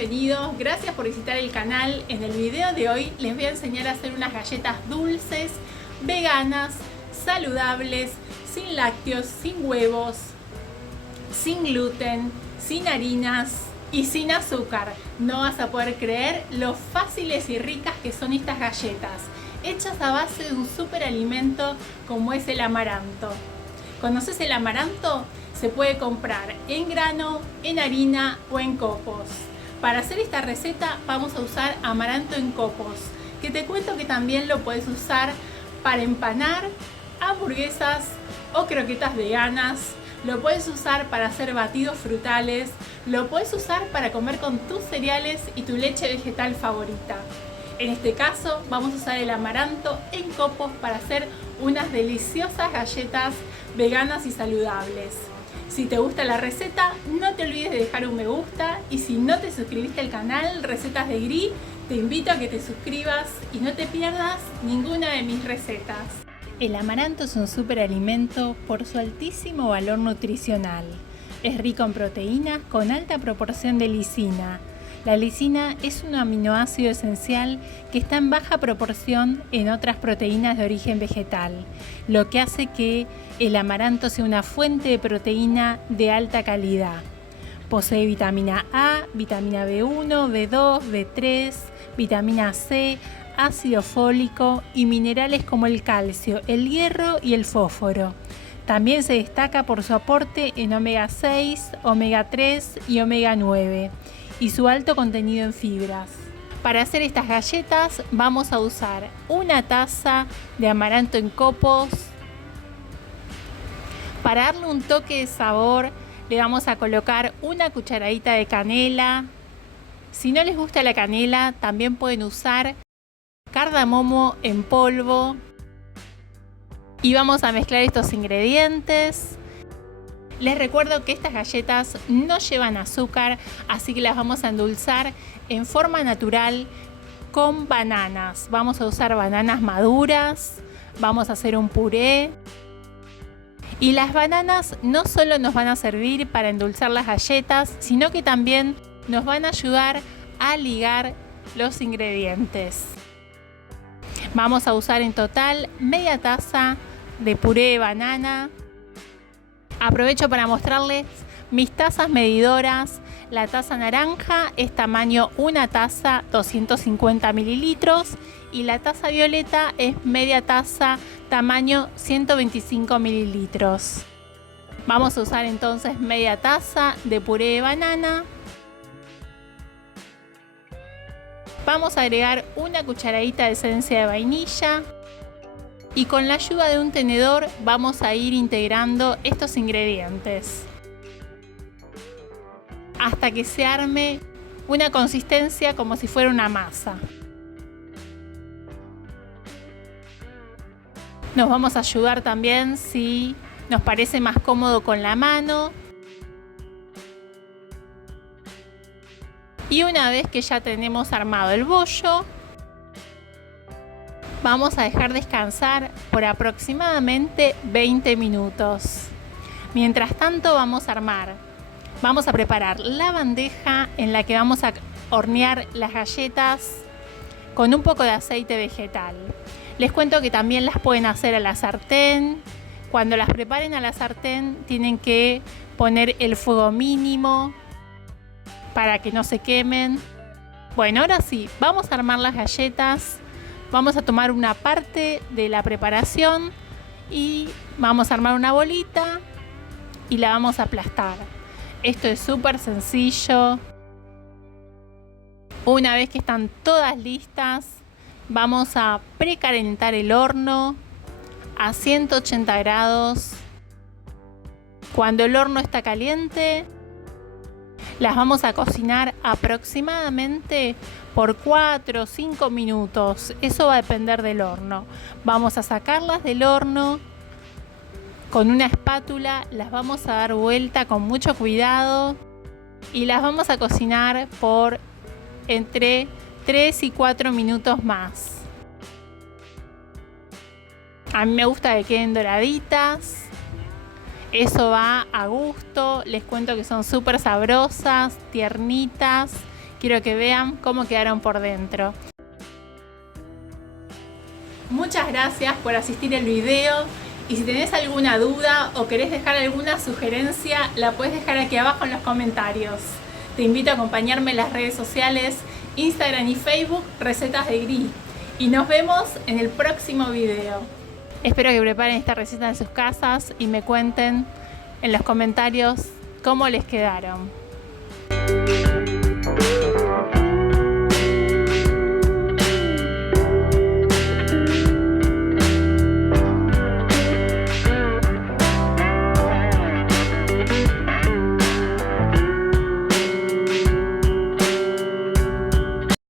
bienvenidos, gracias por visitar el canal. En el video de hoy les voy a enseñar a hacer unas galletas dulces, veganas, saludables, sin lácteos, sin huevos, sin gluten, sin harinas y sin azúcar. No vas a poder creer lo fáciles y ricas que son estas galletas, hechas a base de un superalimento como es el amaranto. ¿Conoces el amaranto? Se puede comprar en grano, en harina o en copos. Para hacer esta receta vamos a usar amaranto en copos, que te cuento que también lo puedes usar para empanar hamburguesas o croquetas veganas. Lo puedes usar para hacer batidos frutales, lo puedes usar para comer con tus cereales y tu leche vegetal favorita. En este caso vamos a usar el amaranto en copos para hacer unas deliciosas galletas veganas y saludables. Si te gusta la receta, no te olvides de dejar un me gusta, y si no te suscribiste al canal Recetas de Gris, te invito a que te suscribas y no te pierdas ninguna de mis recetas. El amaranto es un superalimento por su altísimo valor nutricional. Es rico en proteínas con alta proporción de lisina. La lisina es un aminoácido esencial que está en baja proporción en otras proteínas de origen vegetal, lo que hace que el amaranto sea una fuente de proteína de alta calidad. Posee vitamina A, vitamina B1, B2, B3, vitamina C, ácido fólico y minerales como el calcio, el hierro y el fósforo. También se destaca por su aporte en omega 6, omega 3 y omega 9. Y su alto contenido en fibras. Para hacer estas galletas vamos a usar una taza de amaranto en copos. Para darle un toque de sabor le vamos a colocar una cucharadita de canela. Si no les gusta la canela, también pueden usar cardamomo en polvo. Y vamos a mezclar estos ingredientes. Les recuerdo que estas galletas no llevan azúcar, así que las vamos a endulzar en forma natural con bananas. Vamos a usar bananas maduras, vamos a hacer un puré. Y las bananas no solo nos van a servir para endulzar las galletas, sino que también nos van a ayudar a ligar los ingredientes. Vamos a usar en total media taza de puré de banana. Aprovecho para mostrarles mis tazas medidoras. La taza naranja es tamaño una taza, 250 mililitros, y la taza violeta es media taza, tamaño 125 mililitros. Vamos a usar entonces media taza de puré de banana. Vamos a agregar una cucharadita de esencia de vainilla. Y con la ayuda de un tenedor vamos a ir integrando estos ingredientes hasta que se arme una consistencia como si fuera una masa. Nos vamos a ayudar también si nos parece más cómodo con la mano. Y una vez que ya tenemos armado el bollo, vamos a dejar descansar por aproximadamente 20 minutos. Mientras tanto vamos a preparar la bandeja en la que vamos a hornear las galletas con un poco de aceite vegetal. Les cuento que también las pueden hacer a la sartén. Cuando las preparen a la sartén tienen que poner el fuego mínimo para que no se quemen. Bueno, ahora sí, vamos a armar las galletas. Vamos a tomar una parte de la preparación y vamos a armar una bolita y la vamos a aplastar. Esto es súper sencillo. Una vez que están todas listas, vamos a precalentar el horno a 180 grados. Cuando el horno está caliente, las vamos a cocinar aproximadamente por 4 o 5 minutos. Eso va a depender del horno. Vamos a sacarlas del horno con una espátula, las vamos a dar vuelta con mucho cuidado y las vamos a cocinar por entre 3 y 4 minutos más. A mí me gusta que queden doraditas. Eso va a gusto. Les cuento que son súper sabrosas, tiernitas Quiero que vean cómo quedaron por dentro. Muchas gracias por asistir al video y si tenés alguna duda o querés dejar alguna sugerencia, la puedes dejar aquí abajo en los comentarios. Te invito a acompañarme en las redes sociales, Instagram y Facebook, Recetas de Gris. Y nos vemos en el próximo video. Espero que preparen esta receta en sus casas y me cuenten en los comentarios cómo les quedaron.